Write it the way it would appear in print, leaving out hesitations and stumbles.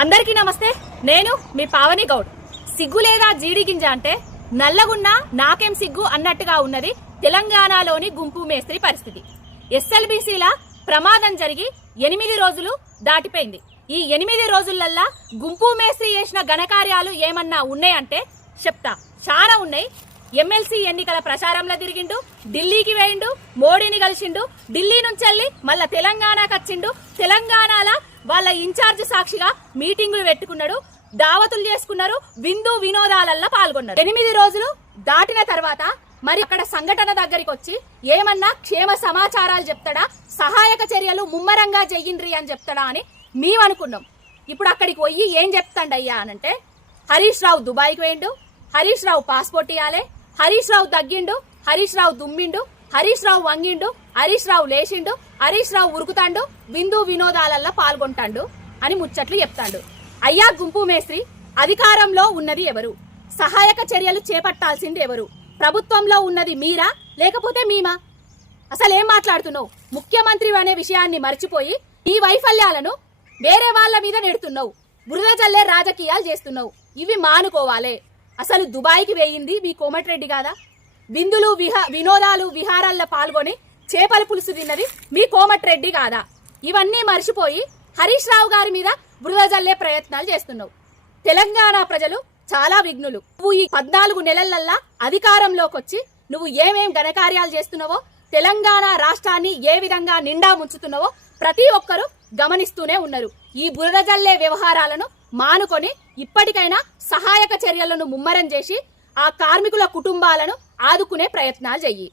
అందరికీ నమస్తే. నేను మీ పావని గౌడ్. సిగ్గు లేదా జీడి గింజ అంటే నల్లగున్నా నాకేం సిగ్గు అన్నట్టుగా ఉన్నది తెలంగాణలోని గుంపు మేస్త్రి పరిస్థితి. ఎస్ఎల్బీసీల ప్రమాదం జరిగి 8 రోజులు దాటిపోయింది. ఈ 8 రోజులల్లా గుంపు మేస్త్రి చేసిన ఘనకార్యాలు ఏమన్నా ఉన్నాయంటే చెప్తా. చాలా ఉన్నాయి. ఎమ్మెల్సీ ఎన్నికల ప్రచారంలో తిరిగిండు, ఢిల్లీకి వేయిండు, మోడీని కలిసిండు, ఢిల్లీ నుంచి వెళ్ళి మళ్ళా తెలంగాణకు వచ్చిండు, తెలంగాణలో వాళ్ళ ఇన్ఛార్జ్ సాక్షిగా మీటింగులు పెట్టుకున్నాడు, దావతులు చేసుకున్నారు, విందు వినోదాలల్లో పాల్గొన్నారు. 8 రోజులు దాటిన తర్వాత మరి అక్కడ సంఘటన దగ్గరికి వచ్చి ఏమన్నా క్షేమ సమాచారాలు చెప్తాడా, సహాయక చర్యలు ముమ్మరంగా చెయ్యిండ్రి అని చెప్తాడా అని మేమనుకున్నాం. ఇప్పుడు అక్కడికి పోయి ఏం చెప్తాండయ్యా అనంటే, హరీష్ రావు దుబాయ్కి వేయండు, హరీష్ రావు పాస్పోర్ట్ ఇవ్వాలి, హరీష్ రావు తగ్గిండు, హరీష్ రావు దుమ్మిండు, హరీష్ రావు వంగిండు, హరీష్ రావు లేచిండు, హరీష్ రావు ఉరుకుతాండు, విందు వినోదాలల్లో పాల్గొంటాండు అని ముచ్చట్లు చెప్తాండు. అయ్యా గుంపు మేస్త్రి, అధికారంలో ఉన్నది ఎవరు? సహాయక చర్యలు చేపట్టాల్సింది ఎవరు? ప్రభుత్వంలో ఉన్నది మీరా లేకపోతే మేమా? అసలేం మాట్లాడుతున్నావు? ముఖ్యమంత్రి అనే విషయాన్ని మర్చిపోయి ఈ వైఫల్యాలను వేరే వాళ్ళ మీద నెడుతున్నావు, బురద జల్లే రాజకీయాలు చేస్తున్నావు. ఇవి మానుకోవాలే. అసలు దుబాయ్కి వేయింది మీ కోమటిరెడ్డి కాదా? విందులు వినోదాలు విహారాల్లో పాల్గొని చేపల పులుసు తిన్నది మీ కోమటిరెడ్డి కాదా? ఇవన్నీ మర్చిపోయి హరీష్ రావు గారి మీద బురద జల్లే ప్రయత్నాలు చేస్తున్నావు. తెలంగాణ ప్రజలు చాలా విఘ్నులు. నువ్వు ఈ 14 నెలలల్లా అధికారంలోకి వచ్చి నువ్వు ఏమేం ఘనకార్యాలు చేస్తున్నావో, తెలంగాణ రాష్ట్రాన్ని ఏ విధంగా నిండా ముంచుతున్నావో ప్రతి ఒక్కరూ గమనిస్తూనే ఉన్నారు. ఈ బురద జల్లే వ్యవహారాలను మానుకొని ఇప్పటికైనా సహాయక చర్యలను ముమ్మరం చేసి ఆ కార్మికుల కుటుంబాలను ఆదుకునే ప్రయత్నాలు చెయ్యి.